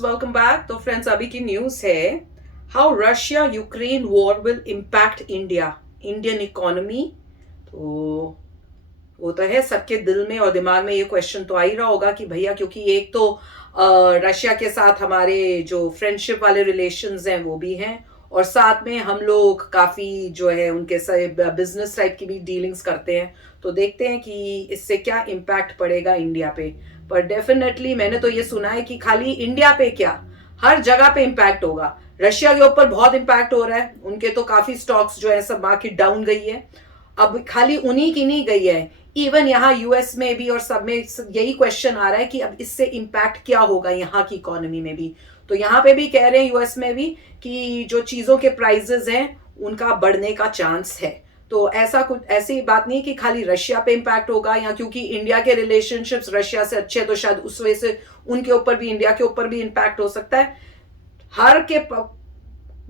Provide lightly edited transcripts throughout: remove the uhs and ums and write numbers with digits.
Welcome back. तो friends, अभी की न्यूज है how Russia Ukraine war will impact Indian economy. तो वो तो है सबके दिल में और दिमाग में, ये क्वेश्चन तो आ ही रहा होगा कि भैया, क्योंकि एक तो रशिया के साथ हमारे जो फ्रेंडशिप वाले रिलेशंस हैं वो भी हैं, और साथ में हम लोग काफी जो है उनके साथ बिजनेस टाइप की भी डीलिंग्स करते हैं। तो देखते हैं कि इससे क्या इम्पैक्ट पड़ेगा इंडिया पे। पर डेफिनेटली मैंने तो ये सुना है कि खाली इंडिया पे क्या, हर जगह पे इम्पैक्ट होगा। रशिया के ऊपर बहुत इम्पैक्ट हो रहा है, उनके तो काफी स्टॉक्स जो है सब मार्केट डाउन गई है। अब खाली उन्हीं की नहीं गई है, इवन यहाँ यूएस में भी और सब में यही क्वेश्चन आ रहा है कि अब इससे इम्पैक्ट क्या होगा यहाँ की इकोनॉमी में भी। तो यहाँ पे भी कह रहे हैं यूएस में भी कि जो चीजों के प्राइसेस हैं उनका बढ़ने का चांस है। तो ऐसा कुछ ऐसी बात नहीं कि खाली रशिया पे इम्पैक्ट होगा, या क्योंकि इंडिया के रिलेशनशिप्स रशिया से अच्छे हैं तो शायद उस वजह से उनके ऊपर भी, इंडिया के ऊपर भी इम्पैक्ट हो सकता है। हर के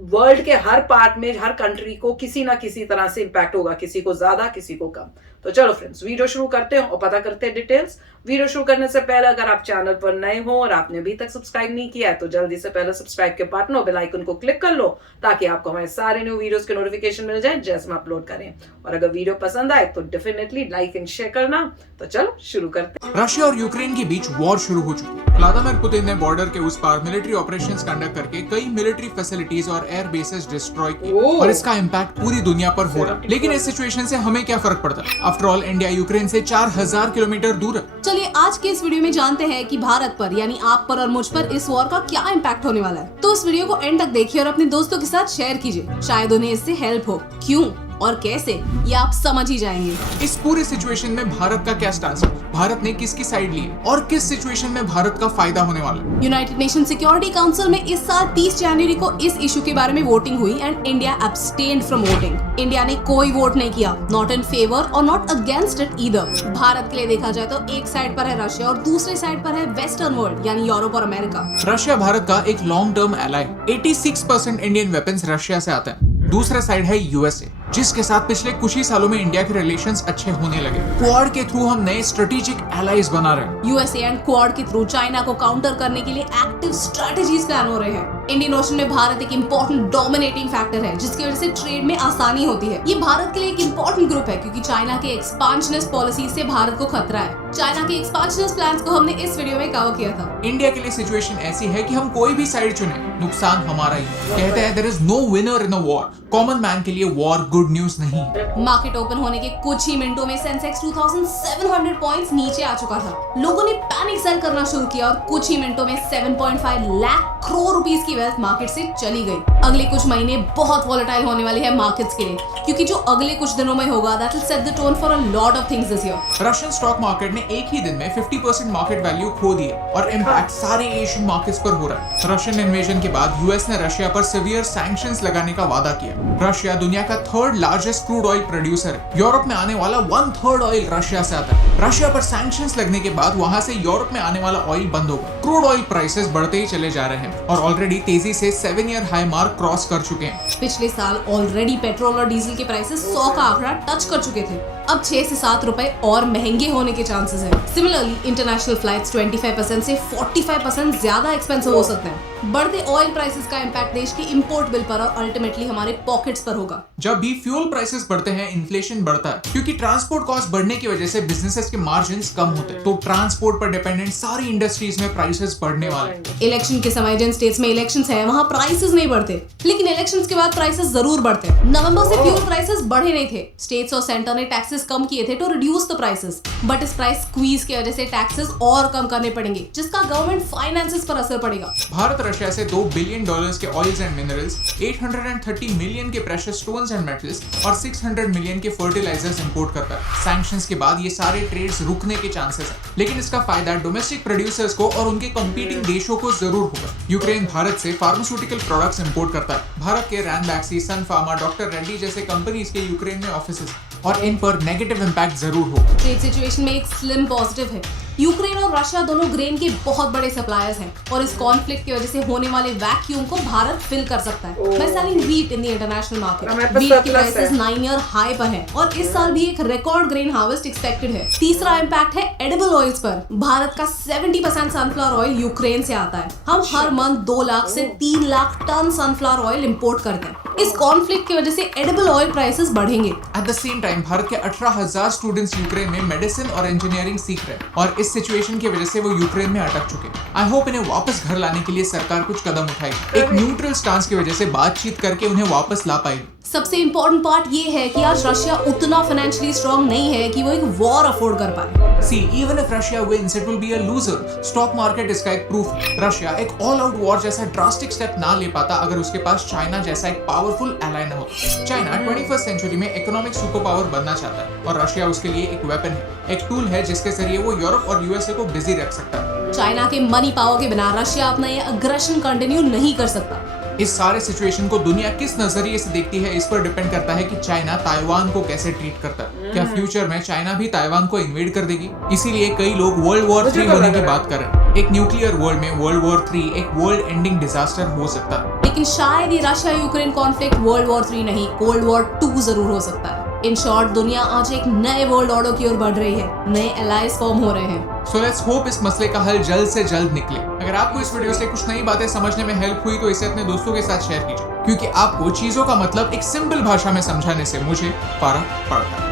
वर्ल्ड के हर पार्ट में हर कंट्री को किसी ना किसी तरह से इम्पैक्ट होगा, किसी को ज्यादा किसी को कम। तो चलो फ्रेंड्स, वीडियो शुरू करते हैं और पता करते हैं डिटेल्स। वीडियो शुरू करने से पहले अगर आप चैनल पर नए हो और आपने अभी तक सब्सक्राइब नहीं किया है तो जल्दी से पहले सब्सक्राइब के बटन और बेल आइकन को क्लिक कर लो, ताकि आपको हमारे सारे न्यू वीडियोस के नोटिफिकेशन मिल जाए जैसे हम अपलोड करें। और अगर वीडियो पसंद आए तो डेफिनेटली लाइक एंड शेयर करना। तो चलो शुरू करते हैं। रशिया और यूक्रेन के बीच वॉर शुरू हो चुकी है। व्लादिमीर पुतिन ने बॉर्डर के उस पार मिलिट्री ऑपरेशंस कंडक्ट करके कई मिलिट्री फैसिलिटीज और एयर बेसेस डिस्ट्रॉय किए, और इसका इम्पैक्ट पूरी दुनिया पर हो रहा है। लेकिन इस सिचुएशन से हमें क्या फर्क पड़ता है? आफ्टर ऑल इंडिया यूक्रेन से 4000 किलोमीटर दूर है। चलिए आज के इस वीडियो में जानते हैं कि भारत पर यानी आप पर और मुझ पर इस वॉर का क्या इम्पैक्ट होने वाला है। तो इस वीडियो को एंड तक देखिए और अपने दोस्तों के साथ शेयर कीजिए, शायद उन्हें इससे हेल्प हो। क्यों और कैसे, ये आप समझ ही जाएंगे। इस पूरे सिचुएशन में भारत का क्या स्टैंड है, भारत ने किसकी साइड ली है और किस सिचुएशन में भारत का फायदा होने वाला है। यूनाइटेड नेशन सिक्योरिटी काउंसिल में इस साल 30 जनवरी को इस इशू के बारे में वोटिंग हुई and India abstained from voting. India ने कोई वोट नहीं किया, नॉट इन फेवर और not against it either. Bharat के लिए देखा जाए तो एक साइड पर है रशिया और दूसरे साइड पर है वेस्टर्न वर्ल्ड यानी यूरोप और अमेरिका। रशिया भारत का एक long term ally, 86% Indian weapons Russia से आते हैं। दूसरा साइड है यूएसए, जिसके साथ पिछले कुछ ही सालों में इंडिया के रिलेशंस अच्छे होने लगे। क्वाड के थ्रू हम नए स्ट्रेटेजिक एलाइज बना रहे हैं। यूएसए एंड क्वाड के थ्रू चाइना को काउंटर करने के लिए एक्टिव स्ट्रेटेजीज प्लान हो रहे हैं। इंडियन ओशन में भारत एक इम्पोर्टेंट डोमिनेटिंग फैक्टर है, जिसकी वजह से ट्रेड में आसानी होती है। ये भारत के लिए एक इम्पोर्टेंट ग्रुप है क्योंकि चाइना के एक्सपांशनिस्ट पॉलिसी से भारत को खतरा है। चाइना के एक्सपांशनिस्ट प्लान्स को हमने इस वीडियो में कवर किया था। इंडिया के लिए सिचुएशन ऐसी है कि हम कोई भी साइड चुने, नुकसान हमारा ही। कहते हैं there is no winner in a war. Common man के लिए वॉर गुड न्यूज नहीं। मार्केट ओपन होने के कुछ ही मिनटों में सेंसेक्स 2700 पॉइंट्स नीचे आ चुका था। लोगों ने पैनिक सेल करना शुरू किया और कुछ ही मिनटों में 7.5 लाख करोड़ रुपीस की वेल्थ मार्केट से चली गई। अगले कुछ महीने बहुत वॉलेटाइल होने वाले हैं मार्केट्स के लिए, क्योंकि जो अगले कुछ दिनों में होगा that will set the tone for a lot of things this year. Russian stock market ने एक ही दिन में 50% मार्केट वैल्यू खो दी है और इम्पैक्ट सारे एशियन मार्केट्स पर हो रहा है। रशियन इन्वेजन के बाद यूएस ने रशिया पर सीवियर सैंक्शंस लगाने का वादा किया। रशिया दुनिया का 3rd largest crude oil producer है। यूरोप में आने वाला 1/3 ऑयल रशिया से आता है। रशिया पर सैंक्शंस लगने के बाद वहां से यूरोप में आने वाला ऑयल बंद होगा। क्रूड ऑयल प्राइसेस बढ़ते ही चले जा रहे हैं और ऑलरेडी तेजी से 7 ईयर हाई मार्क क्रॉस कर चुके हैं। पिछले साल ऑलरेडी पेट्रोल और डीजल के प्राइसेस 100 का आंकड़ा टच कर चुके थे। अब 6 से 7 रुपए और महंगे होने के चांसेस हैं। सिमिलरली इंटरनेशनल फ्लाइट्स 25% से 45% ज्यादा एक्सपेंसिव हो सकते हैं। बढ़ते ऑयल प्राइसेस का इम्पैक्ट देश के इंपोर्ट बिल पर और अल्टीमेटली हमारे पॉकेट्स पर होगा। जब भी फ्यूल प्राइसेस बढ़ते हैं, इन्फ्लेशन बढ़ता है, क्योंकि ट्रांसपोर्ट कॉस्ट बढ़ने की वजह से बिजनेसेस के मार्जिन्स कम होते हैं। तो ट्रांसपोर्ट पर डिपेंडेंट सारी इंडस्ट्रीज में प्राइसेस बढ़ने वाले हैं। इलेक्शन के समय जिन स्टेट्स में इलेक्शंस हैं, वहाँ प्राइसेस नहीं बढ़ते, लेकिन इलेक्शंस के बाद प्राइसेस जरूर बढ़ते हैं। नवंबर से फ्यूल प्राइसेस बढ़े नहीं थे। स्टेट्स और सेंटर ने टैक्सेस कम किए थे to reduce the prices, but इस प्राइस स्क्वीज की वजह से टैक्सेस और कम करने पड़ेंगे, जिसका गवर्नमेंट फाइनेंसेस पर असर पड़ेगा। भारत रशिया से $2 बिलियन के ऑयल्स एंड मिनरल्स, 830 मिलियन के प्रेशियस स्टोन्स एंड मेटल्स और 600 मिलियन के फर्टिलाइजर्स इंपोर्ट करता है। सैंक्शंस के बाद ये सारे ट्रेड्स रुकने के चांसेस हैं, लेकिन इसका फायदा डोमेस्टिक प्रोड्यूसर्स को और उनके कंपीटिंग देशों को जरूर होगा। यूक्रेन भारत से फार्मास्यूटिकल प्रोडक्ट्स इंपोर्ट करता है। भारत के रैनबैक्सी, सन फार्मा, डॉक्टर रेड्डी जैसे कंपनीज के यूक्रेन में ऑफिसेस और इन पर नेगेटिव इम्पैक्ट जरूर होगा। ट्रेड सिचुएशन में एक स्लिम पॉजिटिव है। यूक्रेन और रशिया दोनों ग्रेन के बहुत बड़े सप्लायर्स हैं और इस कॉन्फ्लिक्ट की वजह से होने वाले वैक्यूम को भारत फिल कर सकता है by selling wheat in the international market. Wheat की प्राइसेस 9 ईयर हाई पर है और इस साल भी एक रिकॉर्ड ग्रेन हार्वेस्ट एक्सपेक्टेड है। तीसरा इम्पैक्ट है एडिबल ऑयल्स पर। भारत का 70% सनफ्लावर ऑयल यूक्रेन से आता है। हम हर मंथ 2 लाख से 3 lakh ton sunflower oil import करते हैं। इस कॉन्फ्लिक्ट की वजह से एडिबल ऑयल प्राइसेस बढ़ेंगे। At the same time Bharat के 18,000 स्टूडेंट्स यूक्रेन में मेडिसिन और इंजीनियरिंग सीख रहे हैं और इस सिचुएशन की वजह से वो यूक्रेन में अटक चुके हैं। आई होप इन्हें वापस घर लाने के लिए सरकार कुछ कदम उठाएगी। एक न्यूट्रल स्टांस की वजह से बातचीत करके उन्हें वापस ला पाएगी। सबसे इम्पोर्टेंट पार्ट ये है कि आज रशिया उतना फाइनेंशियली स्ट्रांग नहीं है कि वो एक वॉर अफोर्ड कर पाए। See, even if Russia wins, it will be a loser. Stock market इसका एक प्रूफ है। रशिया एक ऑल आउट वॉर जैसा ड्रास्टिक स्टेप ना ले पाता अगर उसके पास चाइना जैसा एक पावरफुल एलाय न हो। चाइना 21st सेंचुरी में इकोनॉमिक सुपर पावर बनना चाहता है और रशिया उसके लिए एक वेपन है, एक टूल है जिसके जरिए वो यूरोप और यूएसए को बिजी रख सकता है। चाइना के मनी पावर के बिना रशिया अपना ये अग्रेशन कंटिन्यू नहीं कर सकता। इस सारे सिचुएशन को दुनिया किस नजरिए से देखती है इस पर डिपेंड करता है कि चाइना ताइवान को कैसे ट्रीट करता है। क्या फ्यूचर में चाइना भी ताइवान को इन्वेड कर देगी? इसीलिए कई लोग वर्ल्ड वॉर 3 होने की बात कर रहे हैं। एक न्यूक्लियर वर्ल्ड में वर्ल्ड वॉर 3 एक वर्ल्ड एंडिंग डिजास्टर हो सकता है। लेकिन शायद ये Russia Ukraine conflict world war 3 नहीं, कोल्ड वॉर 2 जरूर हो सकता है। इन शॉर्ट, दुनिया आज एक नए वर्ल्ड ऑर्डर की ओर बढ़ रही है, नए एलायंस फॉर्म हो रहे हैं। सो लेट्स होप इस मसले का हल जल्द से जल्द निकले। अगर आपको इस वीडियो से कुछ नई बातें समझने में हेल्प हुई तो इसे अपने दोस्तों के साथ शेयर कीजिए, क्योंकि आपको चीजों का मतलब एक सिंपल भाषा में समझाने से मुझे फर्क पड़ता है।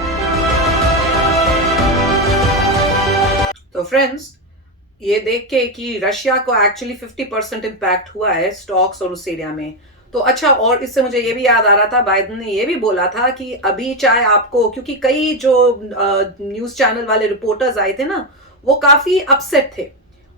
तो फ्रेंड्स, ये देख के कि रशिया को एक्चुअली 50% इम्पैक्ट हुआ है स्टॉक्स और उस एरिया में, तो अच्छा। और इससे मुझे ये भी याद आ रहा था, बाइडेन ने ये भी बोला था कि अभी चाहे आपको, क्योंकि कई जो न्यूज चैनल वाले रिपोर्टर्स आए थे ना, वो काफी अपसेट थे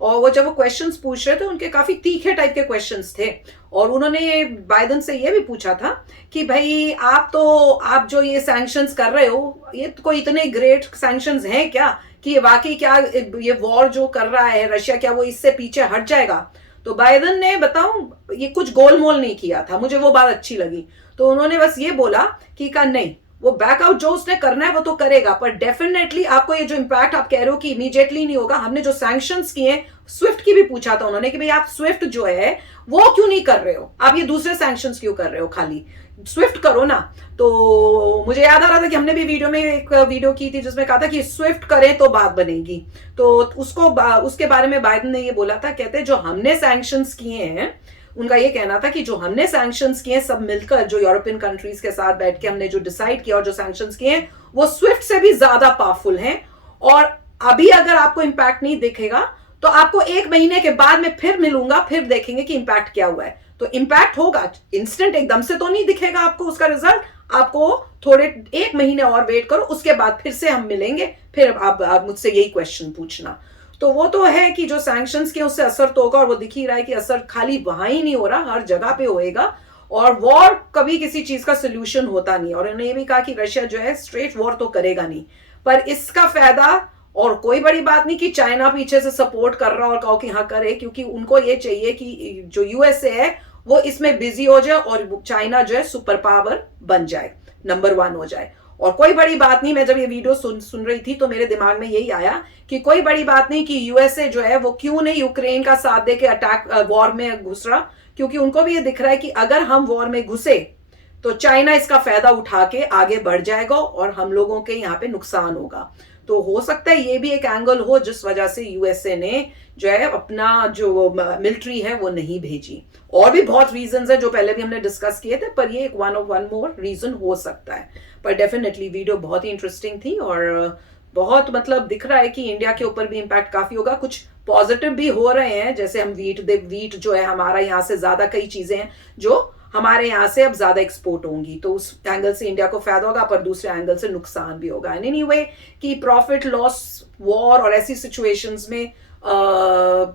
और वो जब वो क्वेश्चंस पूछ रहे थे उनके काफी तीखे टाइप के क्वेश्चंस थे और उन्होंने बाइडेन से ये भी पूछा था कि भाई आप जो ये सैंक्शंस कर रहे हो, ये तो कोई इतने ग्रेट सैंक्शंस हैं क्या कि ये वाकई क्या ये वॉर जो कर रहा है रशिया, क्या वो इससे पीछे हट जाएगा? तो बाइडेन ने, बताऊं, ये कुछ गोलमोल नहीं किया था, मुझे वो बात अच्छी लगी। तो उन्होंने बस ये बोला कि नहीं, वो बैकआउट जो उसने करना है वो तो करेगा, पर डेफिनेटली आपको ये जो इम्पैक्ट आप कह रहे हो कि इमीडिएटली नहीं होगा। हमने जो सैंक्शंस किए, स्विफ्ट की भी पूछा था उन्होंने कि भाई आप स्विफ्ट जो है वो क्यों नहीं कर रहे हो, आप ये दूसरे सैंक्शंस क्यों कर रहे हो, खाली स्विफ्ट करो ना। तो मुझे याद आ रहा था कि हमने भी वीडियो में एक वीडियो की थी जिसमें कहा था कि स्विफ्ट करें तो बात बनेगी। तो उसके बारे में बाइडेन ने ये बोला था, कहते जो हमने सैंक्शंस किए हैं, उनका ये कहना था कि जो हमने सैंक्शंस किए सब मिलकर, जो यूरोपियन कंट्रीज के साथ बैठ के हमने जो डिसाइड किया और जो सैंक्शंस किए हैं वो स्विफ्ट से भी ज्यादा पावरफुल हैं। और अभी अगर आपको इम्पैक्ट नहीं दिखेगा तो आपको 1 महीने के बाद में फिर मिलूंगा, फिर देखेंगे कि इम्पैक्ट क्या हुआ है। तो इम्पैक्ट होगा, इंस्टेंट एकदम से तो नहीं दिखेगा आपको उसका रिजल्ट, आपको थोड़े 1 महीने और वेट करो, उसके बाद फिर से हम मिलेंगे, फिर आप मुझसे यही क्वेश्चन पूछना। तो वो तो है कि जो सैंक्शंस के उससे असर तो होगा और वो दिख ही रहा है कि असर खाली वहां ही नहीं हो रहा, हर जगह पे होएगा। और वॉर कभी किसी चीज का सोल्यूशन होता नहीं। और उन्होंने ये भी कहा कि रशिया जो है स्ट्रेट वॉर तो करेगा नहीं, पर इसका फायदा, और कोई बड़ी बात नहीं कि चाइना पीछे से सपोर्ट कर रहा और कहो कि हाँ करे, क्योंकि उनको ये चाहिए कि जो यूएसए है वो इसमें बिजी हो जाए और चाइना जो है सुपर पावर बन जाए, नंबर 1 हो जाए। और कोई बड़ी बात नहीं, मैं जब ये वीडियो सुन रही थी तो मेरे दिमाग में यही आया कि कोई बड़ी बात नहीं कि यूएसए जो है वो क्यों नहीं यूक्रेन का साथ दे के अटैक वॉर में घुस रहा, क्योंकि उनको भी ये दिख रहा है कि अगर हम वॉर में घुसे तो चाइना इसका फायदा उठा के आगे बढ़ जाएगा और हम लोगों के यहाँ पे नुकसान होगा। तो हो सकता है ये भी एक एंगल हो जिस वजह से यूएसए ने जो है अपना जो मिलिट्री है वो नहीं भेजी। और भी बहुत रीजंस है जो पहले भी हमने डिस्कस किए थे, पर ये एक वन मोर रीजन हो सकता है। पर डेफिनेटली वीडियो बहुत ही इंटरेस्टिंग थी और बहुत मतलब दिख रहा है कि इंडिया के ऊपर भी इम्पैक्ट काफी होगा। कुछ पॉजिटिव भी हो रहे हैं, जैसे हम वीट जो है हमारा यहाँ से ज्यादा, कई चीजें हैं जो हमारे यहाँ से अब ज्यादा एक्सपोर्ट होंगी, तो उस एंगल से इंडिया को फायदा होगा, पर दूसरे एंगल से नुकसान भी होगा। एनीवे कि प्रॉफिट लॉस वॉर और ऐसी सिचुएशंस में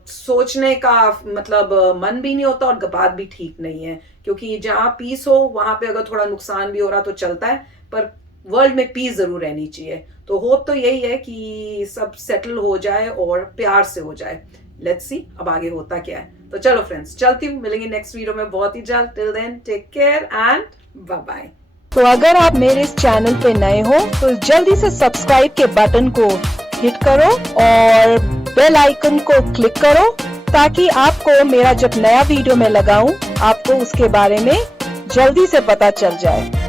सोचने का मतलब मन भी नहीं होता और बात भी ठीक नहीं है, क्योंकि जहां पीस हो वहां पे अगर थोड़ा नुकसान भी हो रहा तो चलता है, पर वर्ल्ड में पीस जरूर रहनी चाहिए। तो होप तो यही है कि सब सेटल हो जाए और प्यार से हो जाए। लेट्स सी अब आगे होता क्या है। तो चलो फ्रेंड्स, चलती हूँ, मिलेंगे नेक्स्ट वीडियो में बहुत ही जल्द। Till then take care and bye bye. तो अगर आप मेरे इस चैनल पे नए हो तो जल्दी से सब्सक्राइब के बटन को हिट करो और बेल आइकन को क्लिक करो ताकि आपको मेरा जब नया वीडियो मैं लगाऊं आपको उसके बारे में जल्दी से पता चल जाए।